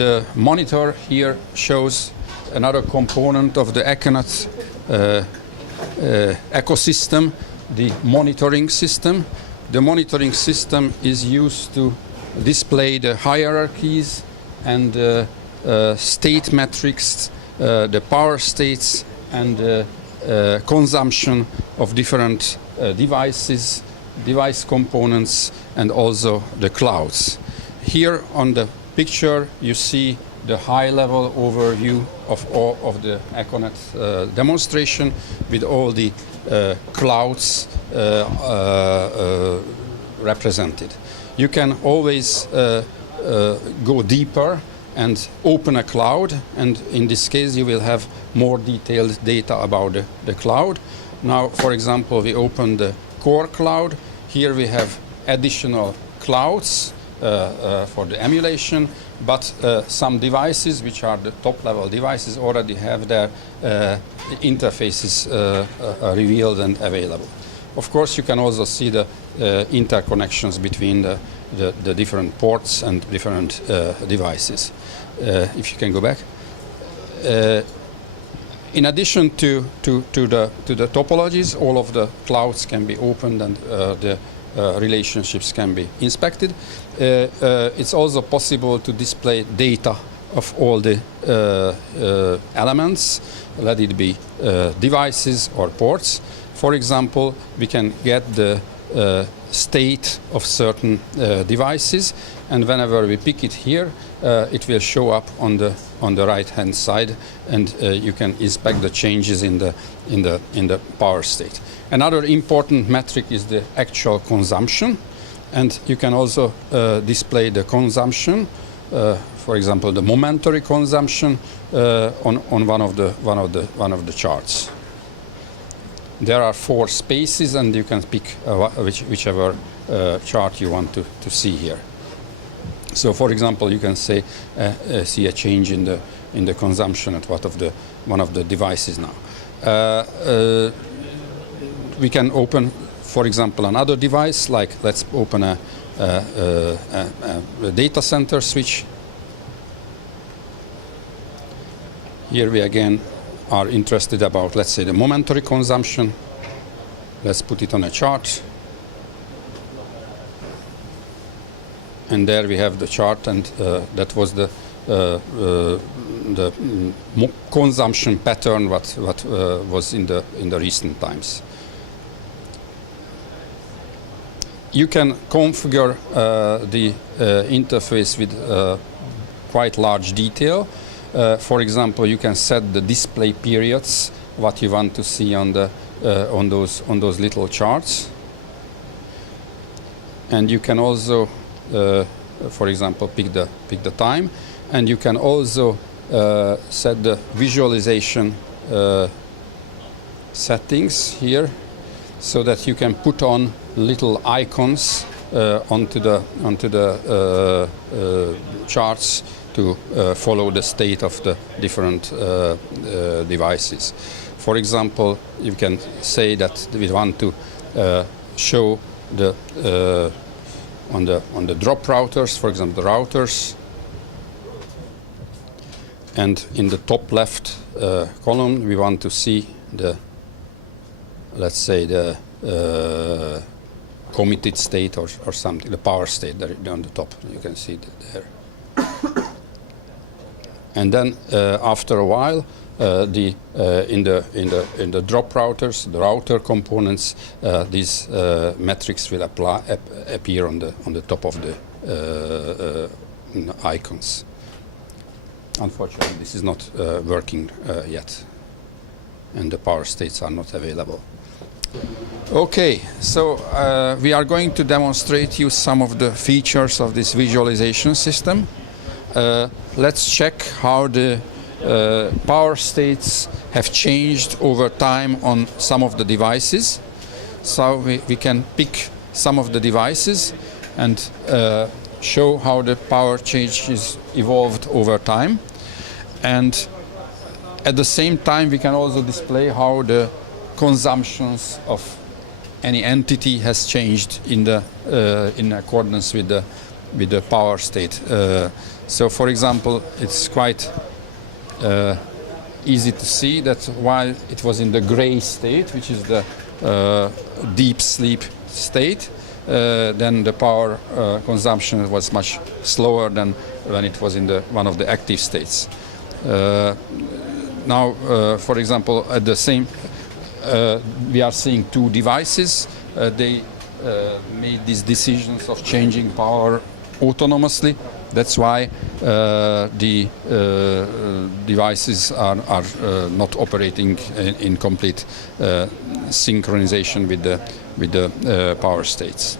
The monitor here shows another component of the ECOnet ecosystem, the monitoring system. The monitoring system is used to display the hierarchies and state metrics, the power states, and consumption of different devices, device components, and also the clouds. Here on the picture you see the high-level overview of all of the ECOnet demonstration with all the clouds represented. You can always go deeper and open a cloud, and in this case you will have more detailed data about the cloud. Now, for example, we open the core cloud. Here we have additional clouds for the emulation, but some devices, which are the top-level devices, already have their interfaces revealed and available. Of course, you can also see the interconnections between the different ports and different devices. If you can go back. In addition to the topologies, all of the clouds can be opened and the relationships can be inspected. It's also possible to display data of all the elements, let it be devices or ports. For example, we can get the state of certain devices, and whenever we pick it here, it will show up on the right-hand side, and you can inspect the changes in the power state. Another important metric is the actual consumption, and you can also display the consumption, for example, the momentary consumption on one of the charts. There are 4 spaces, and you can pick whichever chart you want to see here. So, for example, you can say see a change in the consumption at one of the devices now. We can open, for example, another device. Like, let's open a data center switch. Here we again are interested about, let's say, the momentary consumption. Let's put it on a chart. And there we have the chart, and that was the consumption pattern what was in the recent times. You can configure the interface with quite large detail. For example, you can set the display periods, what you want to see on those little charts, and you can also, for example, pick the time, and you can also set the visualization settings here, so that you can put on little icons onto the charts to follow the state of the different devices. For example, you can say that we want to show the on the drop routers, for example, the routers, and in the top left column we want to see the, let's say, the committed state or something, the power state there on the top. You can see it there. And then after a while, in the drop routers, the router components, these metrics will appear on the top of the icons. Unfortunately, this is not working yet, and the power states are not available. Okay, so we are going to demonstrate you some of the features of this visualization system. Let's check how the power states have changed over time on some of the devices. So we can pick some of the devices and show how the power changes evolved over time. And at the same time, we can also display how the consumptions of any entity has changed in accordance with the power state. So, for example, it's quite easy to see that while it was in the gray state, which is the deep sleep state, then the power consumption was much slower than when it was in one of the active states. Now, for example, at the same, we are seeing two devices. They made these decisions of changing power autonomously. That's why the devices are not operating in complete synchronization with the power states.